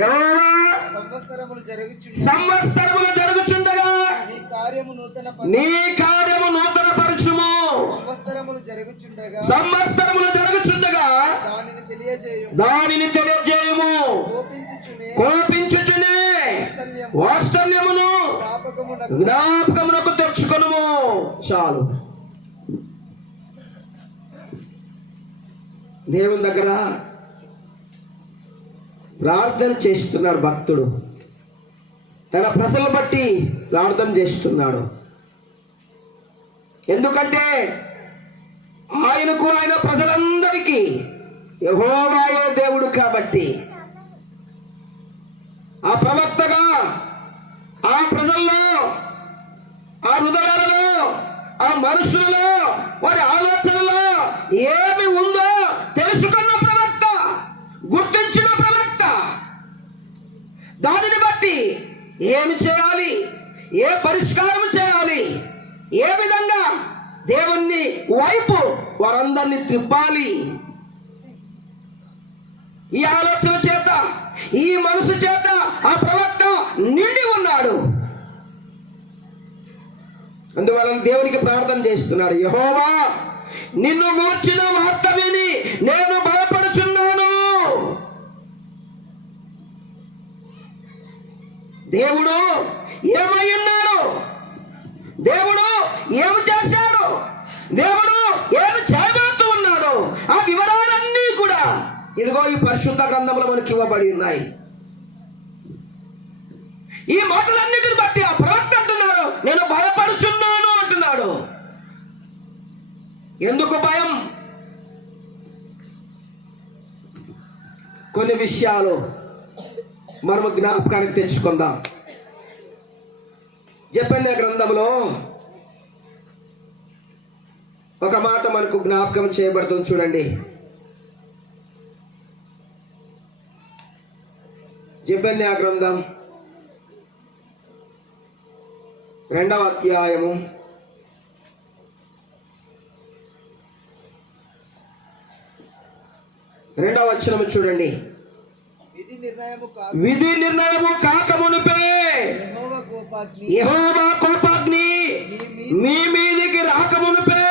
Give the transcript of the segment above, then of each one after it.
యెహోవా సంవత్సరములు జరుగుచుండగా నీ కార్యము నూతన పరచుము. సంవత్సరములు జరుగుచుండగా దానిని తెలియజేయము. కోపించుచునే వాత్సల్యమును జ్ఞాపకమునకు తెచ్చుకొనుము. చాలు. దేవుని దగ్గర ప్రార్థన చేస్తున్నాడు భక్తుడు. తన ప్రజలను బట్టి ప్రార్థన చేస్తున్నాడు. ఎందుకంటే ఆయనకు, ఆయన ప్రజలందరికీ యెహోవాయే దేవుడు కాబట్టి ఆ ప్రవక్తగా ఆ ప్రజల్లో, ఆ హృదయాలలో, ఆ మనుషులలో, వారి ఆలోచనలో ఏమి ఉందో తెలుసుకున్న ప్రవక్త, గుర్తించిన ప్రవక్త. దానిని బట్టి ఏమి చేయాలి, ఏ పరిష్కారం చేయాలి, ఏ విధంగా దేవుణ్ణి వైపు వారందరినీ త్రిప్పాలి, ఈ ఆలోచన చేత, ఈ మనసు చేత ఆ ప్రవక్త నిండి ఉన్నాడు. అందువలన దేవునికి ప్రార్థన చేస్తున్నాడు. యెహోవా, నిన్ను గూర్చిన వార్త విని నేను భయపడుచున్నాను. దేవుడు ఏమై ఉన్నాడు, దేవుడు ఏమి చేశాడు, దేవుడు ఏమి చేయబోతూ ఉన్నాడు, ఆ వివరాలన్నీ కూడా ఇదిగో ఈ పరిశుద్ధ గ్రంథంలో మనకి ఇవ్వబడి ఉన్నాయి. ఈ మాటలన్నిటిని బట్టి ఆ ప్రవక్త అంటున్నాడు, నేను భయపడుచున్నాను అంటున్నాడు. ఎందుకు భయం? కొన్ని విషయాలు మనము జ్ఞాపకానికి తెచ్చుకుందాం. జెఫన్యా గ్రంథంలో ఒక మాట మనకు జ్ఞాపకం చేయబడుతుంది. చూడండి, జెఫన్యా గ్రంథం 2వ అధ్యాయము 2వ వచనము చూడండి. విధి నిర్ణయము కాకమునుపే యెహోవా కోపాగ్ని మీ మీదికి రాకమునుపే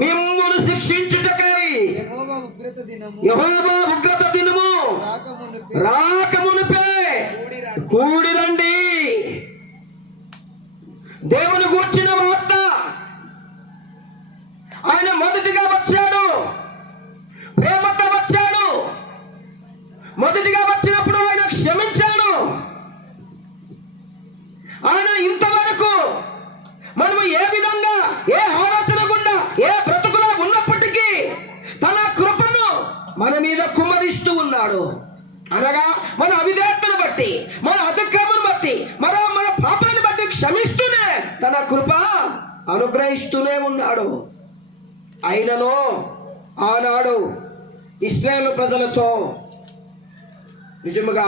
మిమ్మును శిక్షించుటకై యెహోవా ఉగ్రత దినము రాకమునుపే కూడిరండి. దేవుని గూర్చిన వార్త. ఆయన మొదటిగా వచ్చాడు, ప్రేమతో వచ్చాడు. మొదటిగా వచ్చినప్పుడు ఆయన క్షమించాడు. ఆయన ఇంతవరకు మనము ఏ విధంగా, ఏ ఆలోచన గుండా, ఏ బ్రతుకులో ఉన్నప్పటికీ తన కృపను మన మీద కుమ్మరిస్తూ ఉన్నాడు. అనగా మన అవిధేయతను బట్టి, మన అతిక్రమను బట్టి, మన పాపాన్ని బట్టి క్షమిస్తూనే తన కృప అనుగ్రహిస్తూనే ఉన్నాడు. అయినను ఆనాడు ఇశ్రాయేలు ప్రజలతో నిజముగా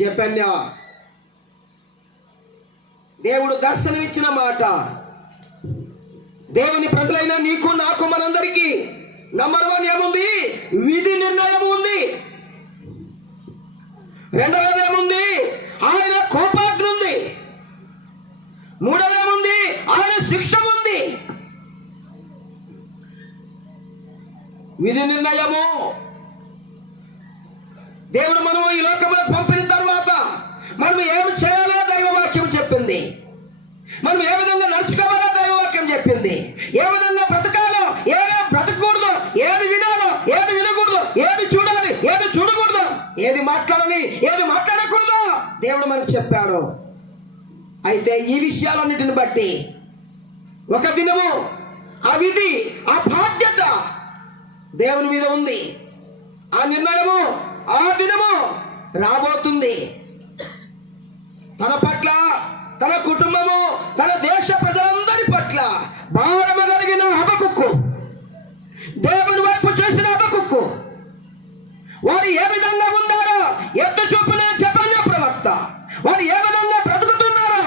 జెఫన్యా దేవుడు దర్శనమిచ్చిన మాట, దేవుని ప్రజలైన నీకు, నాకు, మనందరికీ నంబర్ 1 ఏముంది? విధి నిర్ణయం ఉంది. రెండవది ఏముంది? ఆయన కోపాగ్ని ఉంది. మూడవది ఏముంది? ఆయన శిక్ష ఉంది. విధి నిర్ణయము. దేవుడు మనము ఈ లోకంలో పంపిన తర్వాత మనం ఏమి చేయాలో దైవవాక్యం చెప్పింది. మనం ఏ విధంగా నడుచుకోవాలో దైవవాక్యం చెప్పింది. ఏ విధంగా బ్రతకాలో, ఏది బ్రతకూడదు, ఏది వినాలో, ఏది వినకూడదు, ఏది చూడాలి, ఏది చూడకూడదు, ఏది మాట్లాడాలి, ఏది మాట్లాడకూడదు దేవుడు మనకు చెప్పాడు. అయితే ఈ విషయాలన్నిటిని బట్టి ఒక దినము ఆ విధి, ఆ బాధ్యత దేవుని మీద ఉంది. ఆ నిర్ణయము, ఆ దినము రాబోతుంది. తన పట్ల, తన కుటుంబము, తన దేశ ప్రజలందరి పట్ల భారము కలిగిన హబక్కుకు, దేవుని వైపు చూసిన హబక్కుకు, వారు ఏ విధంగా ఉన్నారో ఎత్తు చూపునే జెఫన్యా ప్రవక్త, వారు ఏ విధంగా బ్రతుకుతున్నారో,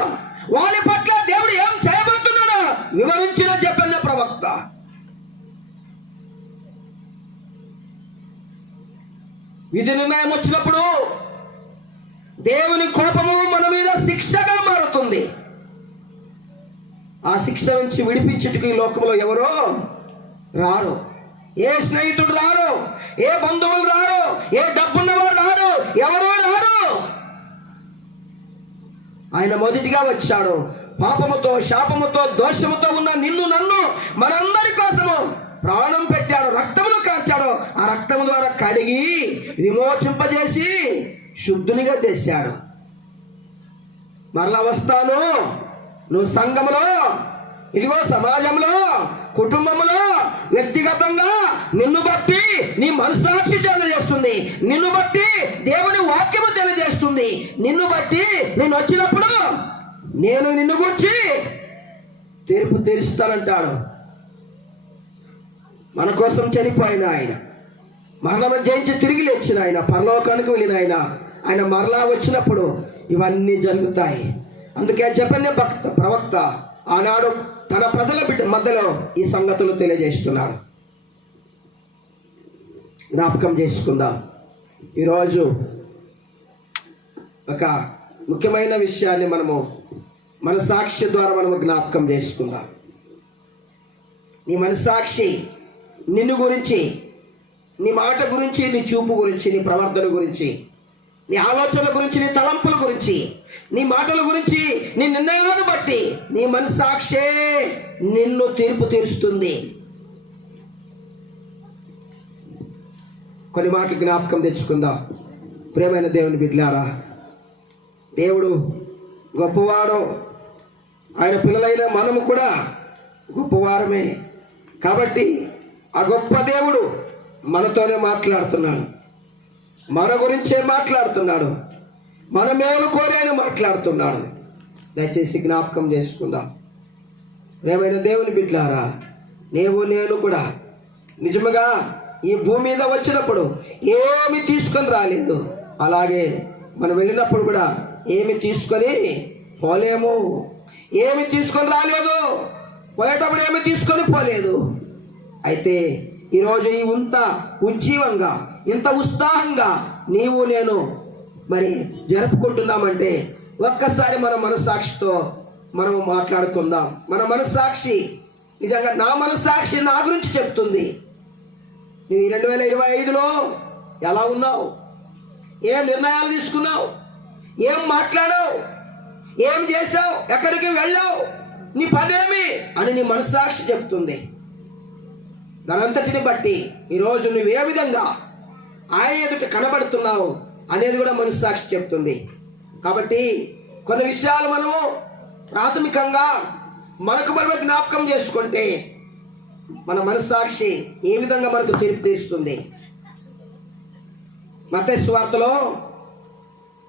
వారి పట్ల దేవుడు ఏం చేయబోతున్నాడో వివరించిన జెఫన్యా ప్రవక్త. విధి నిర్ణయం వచ్చినప్పుడు దేవుని కోపము మన మీద శిక్షగా మారుతుంది. ఆ శిక్ష నుంచి విడిపించుటకు ఈ లోకంలో ఎవరో రారు. ఏ స్నేహితుడు రారు, ఏ బంధువులు రారు, ఏ డబ్బున్నవారు రారు, ఎవరో రారు. ఆయన మొదటిగా వచ్చాడు. పాపముతో, శాపముతో, దోషముతో ఉన్న నిన్ను, నన్ను, మనందరి కోసము ప్రాణం పెట్టాడు, రక్తమును కార్చాడు. ఆ రక్తము ద్వారా కడిగి విమోచింపజేసి శుద్ధునిగా చేశాడు. మరలా వస్తాను, నువ్వు సంఘములో, ఇదిగో సమాజంలో, కుటుంబంలో, వ్యక్తిగతంగా నిన్ను బట్టి నీ మనస్సాక్షి తెలియజేస్తుంది, నిన్ను బట్టి దేవుని వాక్యము తెలియజేస్తుంది. నిన్ను బట్టి నేను వచ్చినప్పుడు నేను నిన్ను గురించి తీర్పు తీరుస్తానంటాడు. మన కోసం చనిపోయిన ఆయన, మరణం జయించి తిరిగి లేచిన ఆయన, పరలోకానికి వెళ్ళిన ఆయన, ఆయన మరలా వచ్చినప్పుడు ఇవన్నీ జరుగుతాయి. అందుకే చెప్పనే ప్రవక్త ఆనాడు తన ప్రజల మధ్యలో ఈ సంగతులు తెలియజేస్తున్నాడు. జ్ఞాపకం చేసుకుందాం. ఈరోజు ఒక ముఖ్యమైన విషయాన్ని మనము మనసాక్షి ద్వారా మనము జ్ఞాపకం చేసుకుందాం. నీ మనసాక్షి నిన్ను గురించి, నీ మాట గురించి, నీ చూపు గురించి, నీ ప్రవర్తన గురించి, నీ ఆలోచనల గురించి, నీ తలంపుల గురించి, నీ మాటల గురించి, నీ నిర్ణయాలను బట్టి నీ మనసాక్షే నిన్ను తీర్పు తీరుస్తుంది. కొన్ని మాటలు జ్ఞాపకం తెచ్చుకుందాం. ప్రియమైన దేవుని బిడ్డలారా, దేవుడు గొప్పవాడు. ఆయన పిల్లలైన మనము కూడా గొప్పవారమే. కాబట్టి ఆ గొప్ప దేవుడు మనతోనే మాట్లాడుతున్నాడు, మన గురించే మాట్లాడుతున్నాడు, మన మేలు కోరి ఆయన మాట్లాడుతున్నాడు. దయచేసి జ్ఞాపకం చేసుకుందాం. ప్రియమైన దేవుని బిడ్డలారా, నీవు నేను కూడా నిజముగా ఈ భూమి మీద వచ్చినప్పుడు ఏమి తీసుకొని రాలేదు. అలాగే మనం వెళ్ళినప్పుడు కూడా ఏమి తీసుకొని పోలేము. ఏమి తీసుకొని రాలేదు, పోయేటప్పుడు ఏమి తీసుకొని పోలేదు. అయితే ఈరోజు ఇంత ఉజ్జీవంగా, ఇంత ఉత్సాహంగా నీవు నేను మరి జరుపుకుంటున్నామంటే ఒక్కసారి మన మనస్సాక్షితో మనము మాట్లాడుకుందాం. మన మనస్సాక్షి నిజంగా, నా మనస్సాక్షి నా గురించి చెప్తుంది. నువ్వు 2025లో ఎలా ఉన్నావు? ఏం నిర్ణయాలు తీసుకున్నావు? ఏం మాట్లాడావు? ఏం చేసావు? ఎక్కడికి వెళ్ళావు? నీ పనేమి అని నీ మనస్సాక్షి చెప్తుంది. దానంతటిని బట్టి ఈరోజు నువ్వు ఏ విధంగా ఆయన ఎదుట కనబడుతున్నావు అనేది కూడా మనస్సాక్షి చెప్తుంది. కాబట్టి కొన్ని విషయాలు మనము ప్రాథమికంగా మనమే జ్ఞాపకం చేసుకుంటే మన మనస్సాక్షి ఏ విధంగా మనకు తీర్పు తీరుస్తుంది. మత్తయి సువార్తలో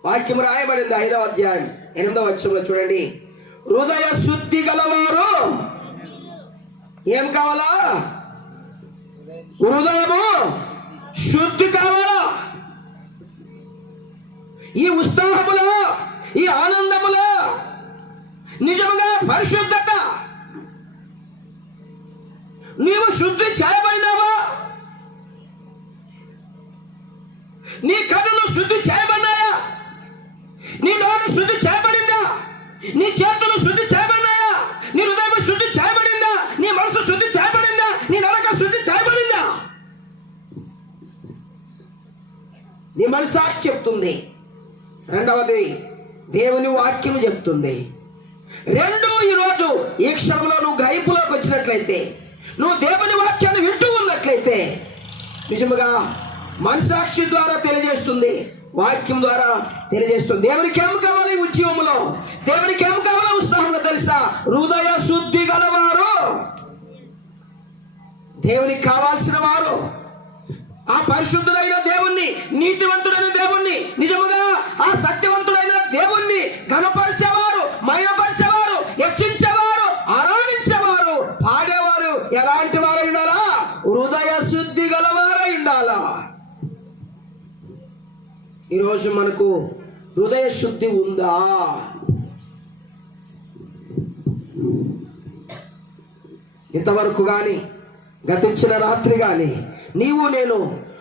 వాక్యం రాయబడింది 5వ అధ్యాయం 8వ వచనంలో చూడండి. హృదయ శుద్ధి గలవారు ఏం కావాలా? హృదయము శుద్ధి కావాలా? ఈ ఉత్సాహములో, ఈ ఆనందములో నిజంగా పరిశుద్ధత, నీవు శుద్ధి చేయబడినావా? నీ కన్నులు శుద్ధి చేయబడినాయా? నీ నోరు శుద్ధి చేయబడిందా? నీ చేతులు శుద్ధి చేయబడినాయా? నీ హృదయం శుద్ధి చేయబడిందా? నీ మనసు శుద్ధి చేయబడిందా? నీ నడక శుద్ధి చేయబడిందా? నీ మనసాక్షి చెప్తుంది. రెండవది దేవుని వాక్యం చెప్తుంది. రెండు ఈరోజు ఈ క్షణంలో నువ్వు గ్రహింపులోకి వచ్చినట్లయితే, నువ్వు దేవుని వాక్యాన్ని వింటూ ఉన్నట్లయితే నిజముగా మనసాక్షి ద్వారా తెలియజేస్తుంది, వాక్యం ద్వారా తెలియజేస్తుంది. దేవునికి ఏం కావాలి ఉద్యమంలో? దేవునికి ఏం కావాలో ఉత్సాహంలో తెలుసా? హృదయ శుద్ధి గలవారు దేవునికి కావాల్సిన వారు. ఆ పరిశుద్ధుడైన దేవుణ్ణి, నీతివంతుడైన దేవుణ్ణి, నిజముగా ఆ సత్యవంతుడైన దేవుణ్ణి ఘనపరిచేవారు, మహిమపరిచేవారు, హెచ్చించేవారు, ఆరాధించేవారు, పాడేవారు ఎలాంటి వారై ఉండాలా? హృదయ శుద్ధి గలవారై ఉండాలా. ఈరోజు మనకు హృదయ శుద్ధి ఉందా? ఇంతవరకు కానీ, గతించిన రాత్రి కానీ నీవు నేను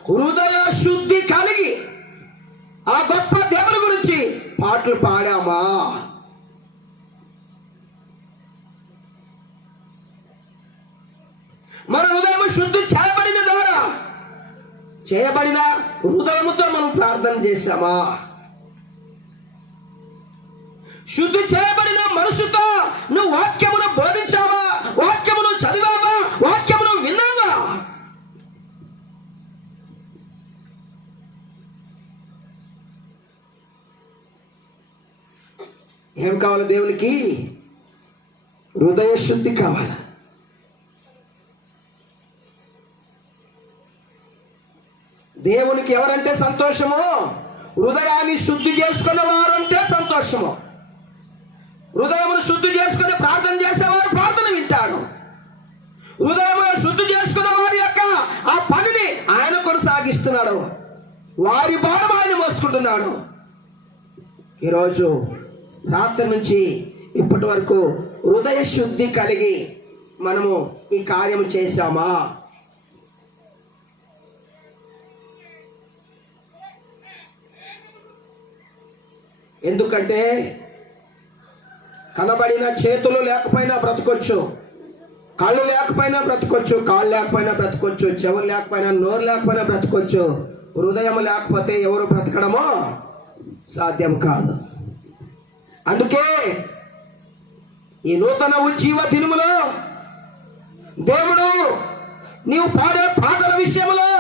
హృదయ శుద్ధి కలిగి ఆ గొప్ప దేవుని గురించి పాటలు పాడామా? మన హృదయం శుద్ధి చేయబడిన ద్వారా చేయబడిన హృదయముతో మనం ప్రార్థన చేశామా? శుద్ధి చేయబడిన మనసుతో నువ్వు వాక్యమును బోధించావా? వాక్యమును చదివావా? వాక్యమును విన్నావా? ఏం కావాలి దేవునికి? హృదయ శుద్ధి కావాలి. దేవునికి ఎవరంటే సంతోషమో? హృదయాన్ని శుద్ధి చేసుకున్న వారంటే సంతోషము. హృదయమును శుద్ధి చేసుకుని ప్రార్థన చేసేవారు ప్రార్థన వింటాడు. హృదయము శుద్ధి చేసుకున్న వారి యొక్క ఆ పనిని ఆయన కొనసాగిస్తున్నాడు. వారి భారం ఆయన మోసుకుంటున్నాడు. ఈరోజు రాత్రి నుంచి ఇప్పటి వరకు హృదయ శుద్ధి కలిగి మనము ఈ కార్యము చేశామా? ఎందుకంటే కనబడిన చేతులు లేకపోయినా బ్రతకొచ్చు, కళ్ళు లేకపోయినా బ్రతకొచ్చు, కాళ్ళు లేకపోయినా బ్రతకొచ్చు, చెవులు లేకపోయినా, నోరు లేకపోయినా బ్రతకొచ్చు. హృదయం లేకపోతే ఎవరు బ్రతకడమో సాధ్యం కాదు. అందుకే ఈ నూతన ఉజ్జీవ దినములో దేవుడు నీవు పాడే పాటల విషయంలో,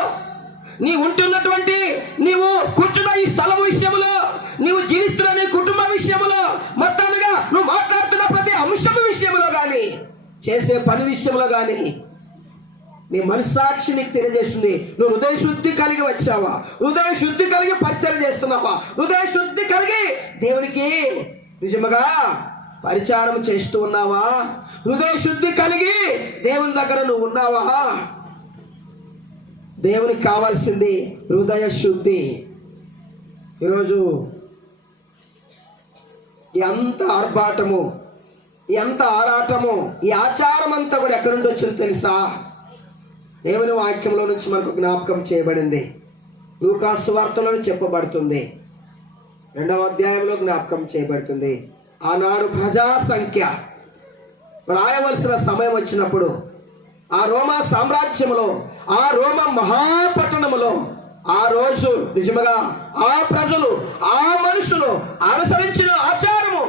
నీ ఉంటున్నటువంటి నీవు కూర్చున్న ఈ స్థలం విషయంలో, నీవు జీవిస్తున్న నీ కుటుంబ విషయంలో, మొత్తాలుగా నువ్వు మాట్లాడుతున్న ప్రతి అంశం విషయంలో కానీ, చేసే పని విషయంలో కానీ నీ మనస్సాక్షి నీకు తెలియజేస్తుంది. నువ్వు హృదయ శుద్ధి కలిగి వచ్చావా? హృదయ శుద్ధి కలిగి పరిచయం చేస్తున్నావా? హృదయ శుద్ధి కలిగి దేవునికి నిజముగా పరిచారం చేస్తూ ఉన్నావా? హృదయ శుద్ధి కలిగి దేవుని దగ్గర నువ్వు ఉన్నావా? దేవునికి కావాల్సింది హృదయ శుద్ధి. ఈరోజు ఎంత ఆర్భాటము, ఎంత ఆరాటము, ఈ ఆచారం అంతా కూడా ఎక్కడి నుండి వచ్చిందో తెలుసా? దేవుని వాక్యంలో నుంచి మనకు జ్ఞాపకం చేయబడింది. లూకాసు వార్తలో చెప్పబడుతుంది. 2వ అధ్యాయంలో జ్ఞాపకం చేయబడుతుంది. ఆనాడు ప్రజా సంఖ్య రాయవలసిన సమయం వచ్చినప్పుడు ఆ రోమా సామ్రాజ్యంలో, ఆ రోమ మహాపట్టణములో ఆ రోజు నిజముగా ఆ ప్రజలు, ఆ మనుషులు అనుసరించిన ఆచారము,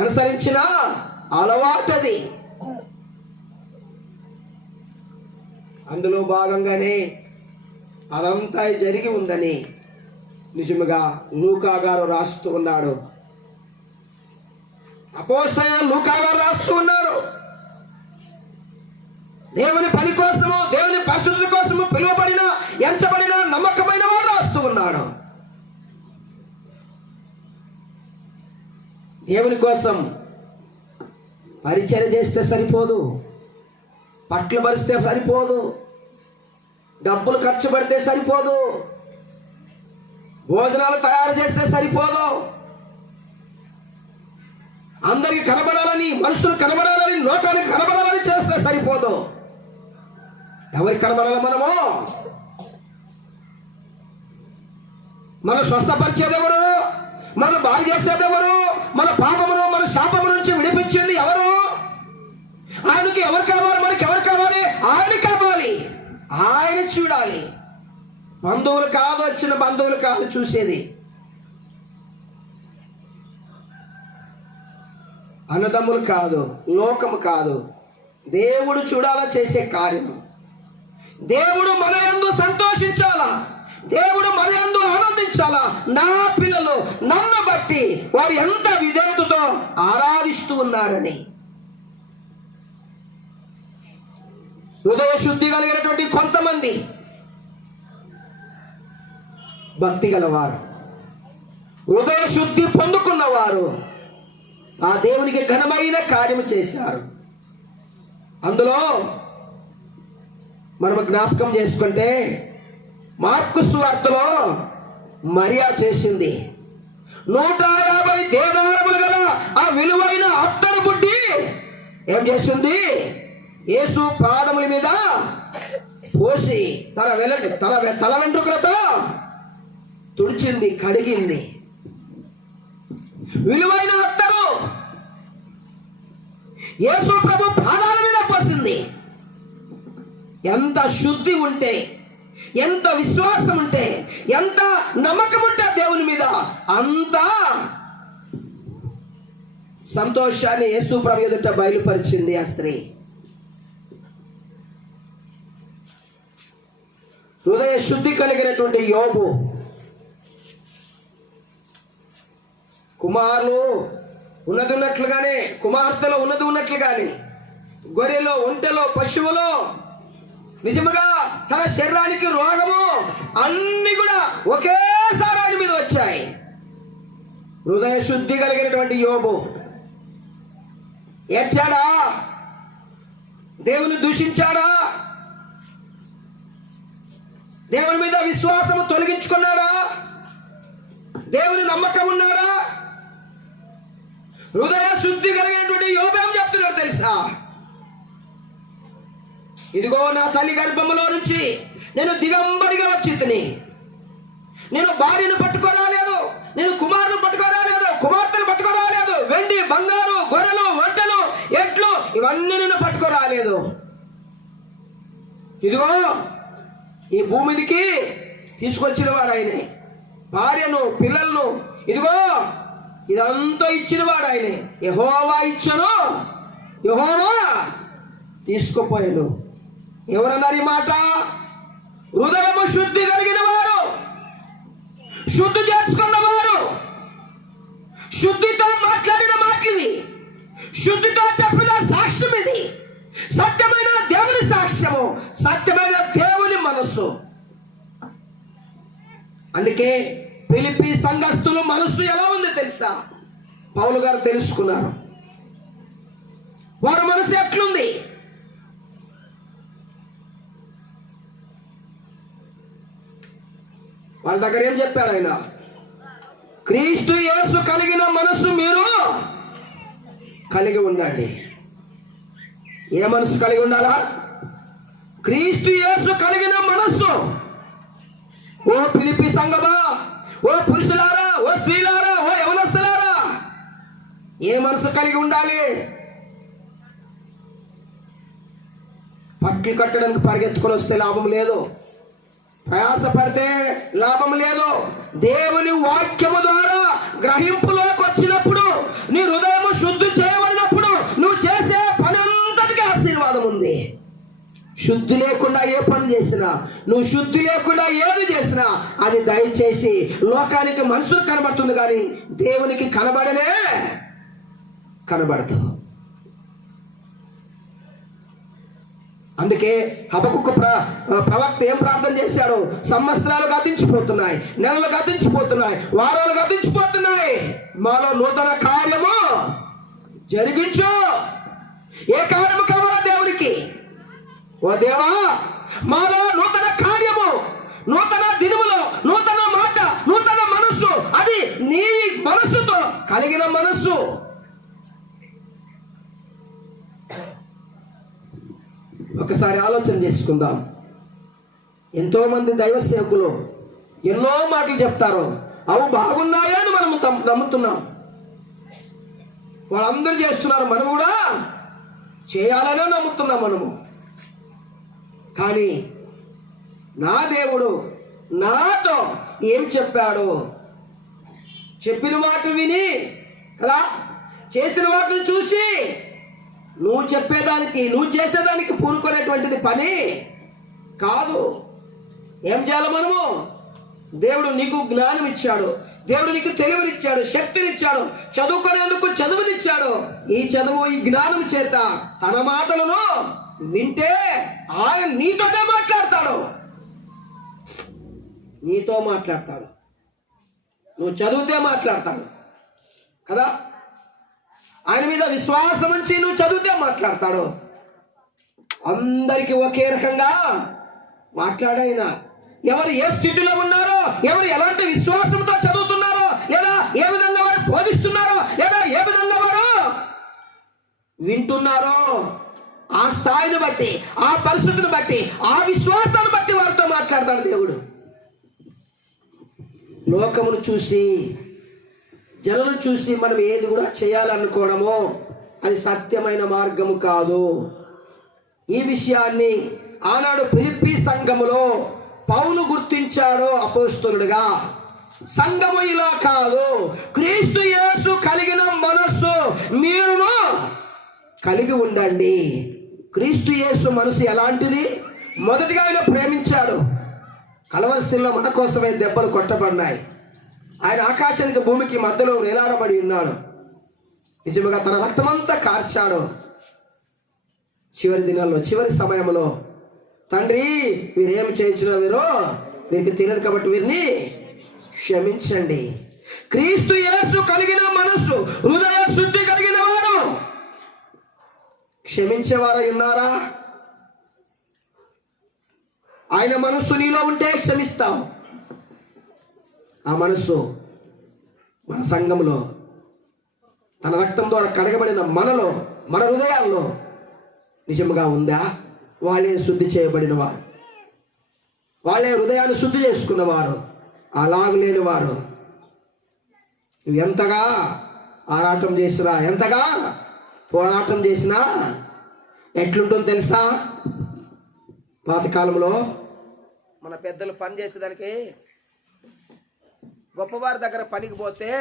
అనుసరించిన అలవాటది. అందులో భాగంగానే అదంతా జరిగి ఉందని నిజముగా లూకా గారు రాస్తూ ఉన్నాడు. అపోస్తలుడైన లూకా గారు రాస్తూ ఉన్నాడు. దేవుని పని కోసము, దేవుని పరిశుద్ధి కోసము పిలువబడిన, ఎంచబడిన నమ్మకమైన వాడు రాస్తూ ఉన్నాడు. దేవుని కోసం పరిచయం చేస్తే సరిపోదు, పట్లు భరిస్తే సరిపోదు, డబ్బులు ఖర్చు పెడితే సరిపోదు, భోజనాలు తయారు చేస్తే సరిపోదు. అందరికి కనబడాలని, మనుషులు కనబడాలని, లోకానికి కనబడాలని చేస్తే సరిపోదు. ఎవరికి కనబడాలి? మనము. మనం స్వస్థపరిచేది ఎవరు? మనం బాగు చేసేది ఎవరు? మన పాపమును, మన శాపము నుంచి విడిపించింది ఎవరు? ఆయనకి ఎవరు కావాలి? మనకి ఎవరు కావాలి? ఆయన కావాలి. ఆయన చూడాలి. బంధువులు కాదు, వచ్చిన బంధువులు కాదు చూసేది. అన్నదమ్ములు కాదు, లోకము కాదు, దేవుడు చూడాలా చేసే కార్యము. దేవుడు మన యందు సంతోషించాలా, దేవుడు మన యందు ఆనందించాలా. నా పిల్లలు నన్ను బట్టి వారు ఎంత విధేయతతో ఆరాధిస్తూ ఉన్నారని. హృదయ శుద్ధి కలిగినటువంటి కొంతమంది భక్తి గలవారు, హృదయ శుద్ధి పొందుకున్నవారు ఆ దేవునికి ఘనమైన కార్యము చేశారు. అందులో మనం జ్ఞాపకం చేసుకుంటే మార్కు సువార్తలో మరియా చేసింది 150 దేనారములు గల ఆ విలువైన అత్తరు బుడ్డి ఏం చేసింది? యేసు పాదముల మీద పోసి తన తల వెంట్రుకలతో తుడిచింది, కడిగింది. విలువైన అత్తరు యేసు ప్రభు పాదాల మీద పోసింది. ఎంత శుద్ధి ఉంటే, ఎంత విశ్వాసం ఉంటే, ఎంత నమ్మకం ఉంటే దేవుని మీద, అంత సంతోషాన్ని యేసు ప్రభు ఎదుట బయలుపరిచింది ఆ స్త్రీ. హృదయ శుద్ధి కలిగినటువంటి యోబు కుమారులు ఉన్నది ఉన్నట్లుగానే, కుమార్తెలో ఉన్నది ఉన్నట్లుగానే, గొర్రెలో, ఒంటెలో, పశువులో నిజముగా తన శరీరానికి రోగము అన్ని కూడా ఒకేసారి ఆయన మీద వచ్చాయి. హృదయ శుద్ధి కలిగినటువంటి యోబు ఏడ్చాడా? దేవుని దూషించాడా? దేవుని మీద విశ్వాసము తొలగించుకున్నాడా? దేవుని నమ్మకం ఉన్నాడా? హృదయ శుద్ధి కలిగినటువంటి యోబు ఏం చెప్తున్నాడు తెలుసా? ఇదిగో నా తల్లి గర్భములో నుంచి నేను దిగంబరిగా వచ్చింది. నేను భార్యను పట్టుకోరాలేదు, నేను కుమారుని పట్టుకోరాలేదు, కుమార్తెను పట్టుకోరాలేదు, వెండి బంగారు గొర్రెలు ఒంటెలు ఎట్లు ఇవన్నీ నేను పట్టుకోరాలేదు. ఇదిగో ఈ భూమిదికి తీసుకొచ్చిన వాడు ఆయనే. భార్యను, పిల్లలను ఇదిగో ఇదంతా ఇచ్చిన వాడు ఆయనే. యెహోవా ఇచ్చను, యెహోవా తీసుకుపోయాను. ఎవరన్నారు ఈ మాట? హృదయము శుద్ధి కలిగిన వారు, శుద్ధి చేసుకున్న వారు, శుద్ధితో మాట్లాడిన మాటలు, శుద్ధితో చెప్పిన సాక్ష్యం ఇది. సత్యమైన దేవుని సాక్ష్యము, సత్యమైన దేవుని మనస్సు. అందుకే ఫిలిప్పీ సంఘస్థులు మనస్సు ఎలా ఉంది తెలుసా? పౌలు గారు తెలుసుకున్నారు. వారి మనసు ఎట్లుంది? వాళ్ళ దగ్గర ఏం చెప్పాడు ఆయన? క్రీస్తు యేసు కలిగిన మనసు మీరు కలిగి ఉండండి. ఏ మనసు కలిగి ఉండాలా? క్రీస్తు యేసు కలిగిన మనస్సు. ఓ ఫిలిప్పీ సంఘమా, ఓ పురుషులారా, ఓ స్త్రీలారా, ఓ యవనస్తులారా, ఏ మనసు కలిగి ఉండాలి? పట్లు కట్టడానికి పరిగెత్తుకొని వస్తే లాభం లేదు, ప్రయాసపడితే లాభం లేదు. దేవుని వాక్యము ద్వారా గ్రహింపులోకి వచ్చినప్పుడు, నీ హృదయము శుద్ధి చేయబడినప్పుడు నువ్వు చేసే పని అంతటికీ ఆశీర్వాదం ఉంది. శుద్ధి లేకుండా ఏ పని చేసినా, నువ్వు శుద్ధి లేకుండా ఏది చేసినా అది దయచేసి లోకానికి మనుషులకు కనబడుతుంది, కానీ దేవునికి కనబడదు. అందుకే హబకుకు ప్రవక్త ఏం ప్రార్థన చేశాడు? సంవత్సరాలు గతించిపోతున్నాయి, నెలలు గతించిపోతున్నాయి, వారాలు గతించిపోతున్నాయి, మాలో నూతన కార్యము జరిగించు. ఏ కార్యము కావాలా దేవునికి? ఓ దేవా, మాలో నూతన కార్యము, నూతన దినములో నూతన మాట, నూతన మనస్సు, అది నీ మనస్సుతో కలిగిన మనస్సు. ఒకసారి ఆలోచన చేసుకుందాం. ఎంతో మంది దైవ సేవకులు ఎన్నో మాటలు చెప్తారు, అవి బాగున్నాయా అని మనం నమ్ముతున్నాం. వాళ్ళందరూ చేస్తున్నారు, మనం కూడా చేయాలనే నమ్ముతున్నాం మనము. కానీ నా దేవుడు నాతో ఏం చెప్పాడు? చెప్పిన మాటలు విని కదా, చేసిన వాటిని చూసి నువ్వు చెప్పేదానికి, నువ్వు చేసేదానికి పూనుకునేటువంటిది పని కాదు. ఏం చేయాలి మనము? దేవుడు నీకు జ్ఞానం ఇచ్చాడు, దేవుడు నీకు తెలివినిచ్చాడు, శక్తినిచ్చాడు, చదువుకునేందుకు చదువునిచ్చాడు. ఈ చదువు, ఈ జ్ఞానం చేత తన మాటలను వింటే ఆయన నీతోనే మాట్లాడతాడు, నీతో మాట్లాడతాడు. నువ్వు చదివితే మాట్లాడతాడు కదా. ఆయన మీద విశ్వాసం ఉంచి నువ్వు చదివితే మాట్లాడతాడు. అందరికీ ఒకే రకంగా మాట్లాడైనా, ఎవరు ఏ స్థితిలో ఉన్నారో, ఎవరు ఎలాంటి విశ్వాసంతో చదువుతున్నారో, లేదా ఏ విధంగా వారు బోధిస్తున్నారో, లేదా ఏ విధంగా వారు వింటున్నారో ఆ స్థాయిని బట్టి, ఆ పరిస్థితిని బట్టి, ఆ విశ్వాసాన్ని బట్టి వారితో మాట్లాడతాడు దేవుడు. లోకమును చూసి, జనులను చూసి మనం ఏది కూడా చేయాలనుకోవడమో అది సత్యమైన మార్గము కాదు. ఈ విషయాన్ని ఆనాడు ఫిలిప్పీ సంఘములో పౌలు గుర్తించాడు అపోస్తలుడుగా. సంఘము ఇలా కాదు, క్రీస్తు యేసు కలిగిన మనస్సు మీరును కలిగి ఉండండి. క్రీస్తు యేసు మనసు ఎలాంటిది? మొదటిగా ఆయన ప్రేమించాడు. కలవరిశిల్లో మన కోసమే దెబ్బలు కొట్టబడినాయి. ఆయన ఆకాశానికి భూమికి మధ్యలో వేలాడబడి ఉన్నాడు. నిజముగా తన రక్తమంతా కార్చాడు. చివరి దినాల్లో, చివరి సమయంలో, తండ్రి వీరేమి చేయించినా వీరో వీరికి తెలియదు కాబట్టి వీరిని క్షమించండి. క్రీస్తు యేసు కలిగిన మనస్సు, హృదయ శుద్ధి కలిగిన వారు క్షమించేవారై ఉన్నారా? ఆయన మనస్సు నీలో ఉంటే క్షమిస్తావు. ఆ మనస్సు మన సంఘంలో, తన రక్తం ద్వారా కడగబడిన మనలో, మన హృదయాల్లో నిజంగా ఉందా? వాళ్ళే శుద్ధి చేయబడిన వారు, వాళ్ళే హృదయాన్ని శుద్ధి చేసుకున్నవారు. అలాగలేని వారు నువ్వు ఎంతగా ఆరాటం చేసినా, ఎంతగా పోరాటం చేసినా ఎట్లుంటుందో తెలుసా? పాతకాలంలో మన పెద్దలు పని చేసేదానికి గొప్పవారి దగ్గర పనికి పోతే,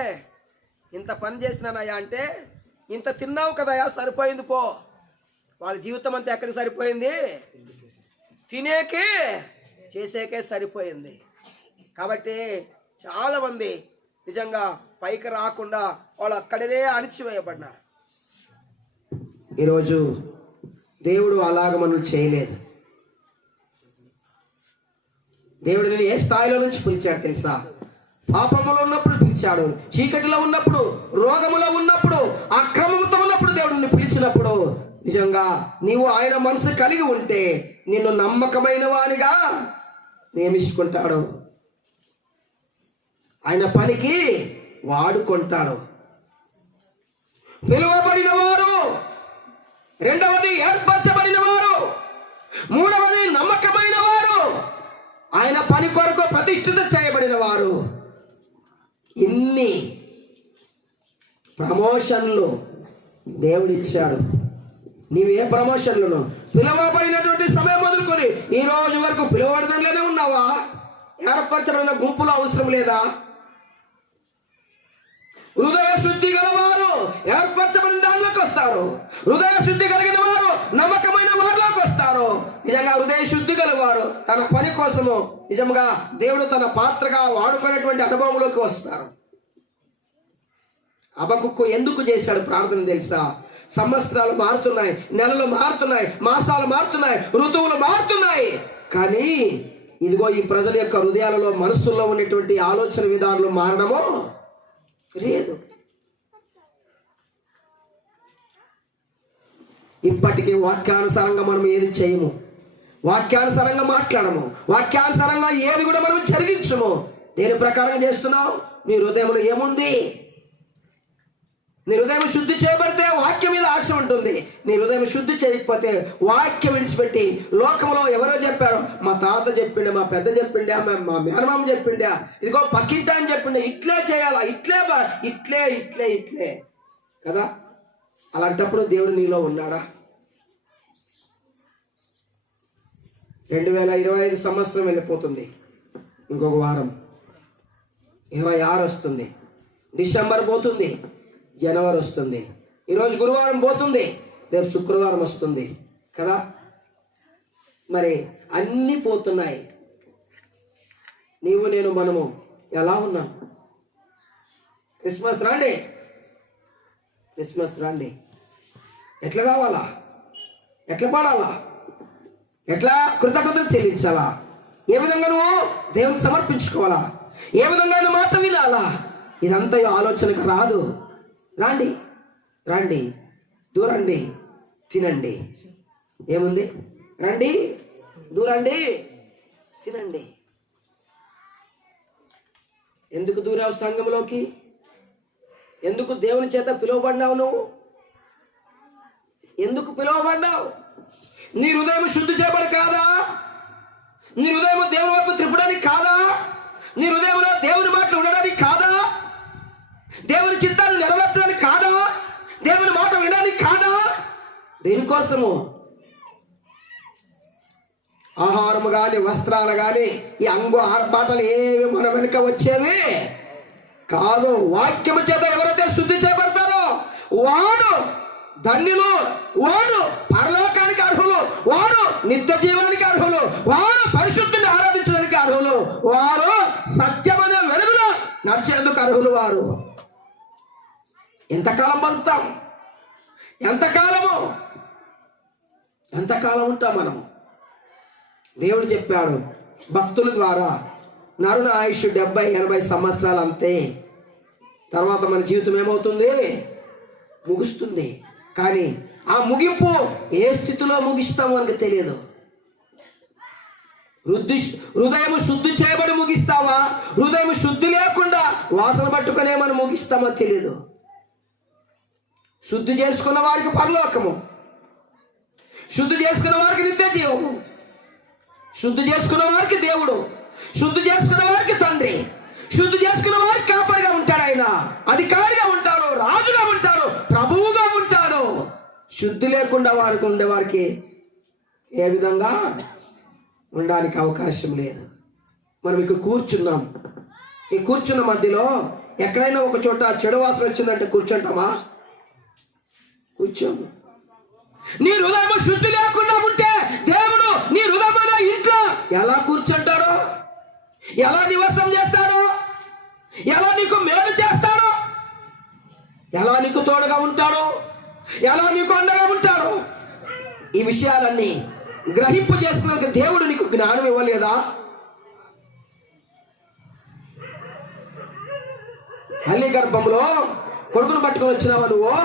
ఇంత పని చేసినానయ్యా అంటే, ఇంత తిన్నావు కదయ్యా సరిపోయింది పో. వాళ్ళ జీవితం అంతా ఎక్కడికి సరిపోయింది? తినేకే చేసేకే సరిపోయింది. కాబట్టి చాలామంది నిజంగా పైకి రాకుండా వాళ్ళు అక్కడనే అణిచివేయబడినారు. ఈరోజు దేవుడు అలాగ మనం చేయలేదు. దేవుడు నేను ఏ స్థాయిలో నుంచి పిలిచాడు తెలుసా? పాపములో ఉన్నప్పుడు పిలిచాడు, చీకటిలో ఉన్నప్పుడు, రోగములో ఉన్నప్పుడు, అక్రమంతో ఉన్నప్పుడు దేవుడు నిన్ను పిలిచినప్పుడు నిజంగా నీవు ఆయన మనసు కలిగి ఉంటే నిన్ను నమ్మకమైన వానిగా నియమించుకుంటాడు. ఆయన పనికి వాడుకుంటాడు. పిలువబడిన వారు, రెండవది ఏర్పరచబడిన వారు, మూడవది నమ్మకమైన వారు, ఆయన పని కొరకు ప్రతిష్ఠిత చేయబడిన వారు. ఇన్ని ప్రమోషన్లు దేవుడిచ్చాడు. నీవు ఏ ప్రమోషన్లను? పిలువబడినటువంటి సమయం మొదలుకొని ఈ రోజు వరకు పిలువబడదంలోనే ఉన్నావా? ఏర్పరచబడిన గుంపులో అవసరం లేదా? హృదయ శుద్ధి గలవారు ఏర్పరచబడిన దానిలోకి వస్తారు. హృదయ శుద్ధి కలిగిన వారు నమ్మకమైన వారిలోకి వస్తారు. నిజంగా హృదయ శుద్ధి గలవారు తన పని కోసము నిజంగా దేవుడు తన పాత్రగా వాడుకునేటువంటి అనుభవంలోకి వస్తారు. హబక్కూకు ఎందుకు చేశాడు ప్రార్థన తెలుసా? సంవత్సరాలు మారుతున్నాయి, నెలలు మారుతున్నాయి, మాసాలు మారుతున్నాయి, ఋతువులు మారుతున్నాయి, కానీ ఇదిగో ఈ ప్రజల యొక్క హృదయాలలో, మనస్సుల్లో ఉన్నటువంటి ఆలోచన విధానాలు మారడమో లేదు. ఇప్పటికీ వాక్యానుసారంగా మనం ఏది చేయము, వాక్యానుసారంగా మాట్లాడము, వాక్యానుసారంగా ఏది కూడా మనం జరిగించము. దేని ప్రకారం చేస్తున్నావు? నీ హృదయంలో ఏముంది? నీ హృదయం శుద్ధి చేయబడితే వాక్యం మీద ఆశ ఉంటుంది. నీ హృదయం శుద్ధి చేయకపోతే వాక్యం విడిచిపెట్టి లోకంలో ఎవరో చెప్పారు, మా తాత చెప్పిండే, మా పెద్ద చెప్పిండే, మా మేనమామ చెప్పిండే, ఇదిగో పక్కింటా అని చెప్పిండే, ఇట్లే చేయాలా, ఇట్లే ఇట్లే ఇట్లే ఇట్లే కదా. అలాంటప్పుడు దేవుడు నీలో ఉన్నాడా? 2025 సంవత్సరం వెళ్ళిపోతుంది. ఇంకొక వారం 26 వస్తుంది, డిసెంబర్ పోతుంది, జనవరి వస్తుంది, ఈరోజు గురువారం పోతుంది, రేపు శుక్రవారం వస్తుంది కదా. మరి అన్నీ పోతున్నాయి. నీవు నేను మనము ఎలా ఉన్నాం? క్రిస్మస్ రాండి, క్రిస్మస్ రాండి. ఎట్లా రావాలా? ఎట్లా పాడాలా? ఎట్లా కృతజ్ఞతలు చెల్లించాలా? ఏ విధంగా నువ్వు దేవునికి సమర్పించుకోవాలా? ఏ విధంగా నువ్వు మాట వినాలా? ఇదంతా ఆలోచనకు రాదు. రాండి, రండి, దూరండి, తినండి. ఏముంది? రండి, దూరండి, తినండి. ఎందుకు దూరావు సంఘంలోకి? ఎందుకు దేవుని చేత పిలువబడినావు? నువ్వు ఎందుకు పిలువబడ్డావు? నీ హృదయం శుద్ధి చేయబడి కాదా? నీ హృదయం దేవుని వైపు త్రిప్పడానికి కాదా? నీ హృదయంలో దేవుని మాటలు ఉండడానికి కాదా? దేవుని చిత్తాన్ని నెరవేర్చడానికి కాదా? దేవుని మాట వినడానికి కాదా? దీనికోసము ఆహారము కానీ వస్త్రాలు కానీ ఈ అంగు ఆర్పాటలు ఏవి మన వెనుక వచ్చేవి కాదు. వాక్యము చేత ఎవరైతే శుద్ధి చేయబడతారో వాడు ధన్యులు, వాడు పరలోకానికి అర్హులు, వాడు నిత్య జీవానికి అర్హులు, వాడు పరిశుద్ధిని ఆరాధించడానికి అర్హులు, వారు సత్యమనే వెలుగులో నడిచేందుకు అర్హులు. వారు ఎంతకాలం బతుకుతాం? ఎంతకాలం ఉంటాం మనము? దేవుడు చెప్పాడు భక్తుల ద్వారా నరుల ఆయుష్ 70-80 సంవత్సరాలు అంతే. తర్వాత మన జీవితం ఏమవుతుంది? ముగుస్తుంది. కానీ ఆ ముగింపు ఏ స్థితిలో ముగిస్తామో మనకు తెలియదు. హృదయం శుద్ధి చేయబడి ముగిస్తావా? హృదయం శుద్ధి లేకుండా వాసన పట్టుకునే మనం ముగిస్తామో తెలియదు. శుద్ధి చేసుకున్న వారికి పరలోకము, శుద్ధి చేసుకున్న వారికి నిత్య జీవము, శుద్ధి చేసుకున్న వారికి దేవుడు, శుద్ధి చేసుకున్న వారికి తండ్రి, శుద్ధి చేసుకున్న వారికి కాపరిగా ఉంటాడు. ఆయన అధికారిగా ఉంటాడు, రాజుగా ఉంటాడు, ప్రభువుగా ఉంటాడు. శుద్ధి లేకుండా వారికి ఉండేవారికి ఏ విధంగా ఉండడానికి అవకాశం లేదు. మనం ఇక్కడ కూర్చున్నాం. ఈ కూర్చున్న మధ్యలో ఎక్కడైనా ఒక చోట చెడు వాసన వచ్చిందంటే కూర్చుంటామా? కూర్చోము. నీ హృదయం శుద్ధి లేకుండా ఉంటే దేవుడు నీ హృదయంలో ఇంట్లో ఎలా కూర్చుంటాడో, ఎలా నివాసం చేస్తాడో, ఎలా నీకు మేలు చేస్తాడో, ఎలా నీకు తోడుగా ఉంటాడో, ఎలా నీకు అండగా ఉంటాడో, ఈ విషయాలన్నీ గ్రహింపు చేసుకున్న దేవుడు నీకు జ్ఞానం ఇవ్వలేదా? తల్లి గర్భంలో కొడుకును పట్టుకొని వచ్చినావా నువ్వు?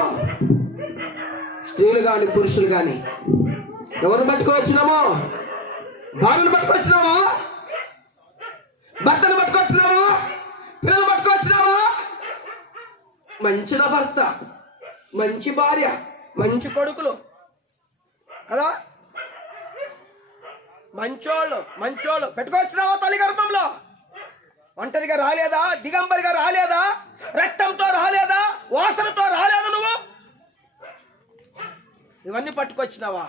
స్త్రీలు కానీ పురుషులు కానీ ఎవరిని పట్టుకొని వచ్చినామో? భార్యను పట్టుకొచ్చినావా? భర్తను పట్టుకొచ్చినావా? పిల్లలు పట్టుకొచ్చినావా? మంచిన భర్త, మంచి భార్య, మంచి కొడుకులు కదా, మంచోళ్ళు పెట్టుకొచ్చినావా? తల్లి గర్భంలో ఒంటరిగా రాలేదా? దిగంబరిగా రాలేదా? రక్తంతో రాలేదా? వాసనతో రాలేదా? నువ్వు ఇవన్నీ పట్టుకొచ్చినావా?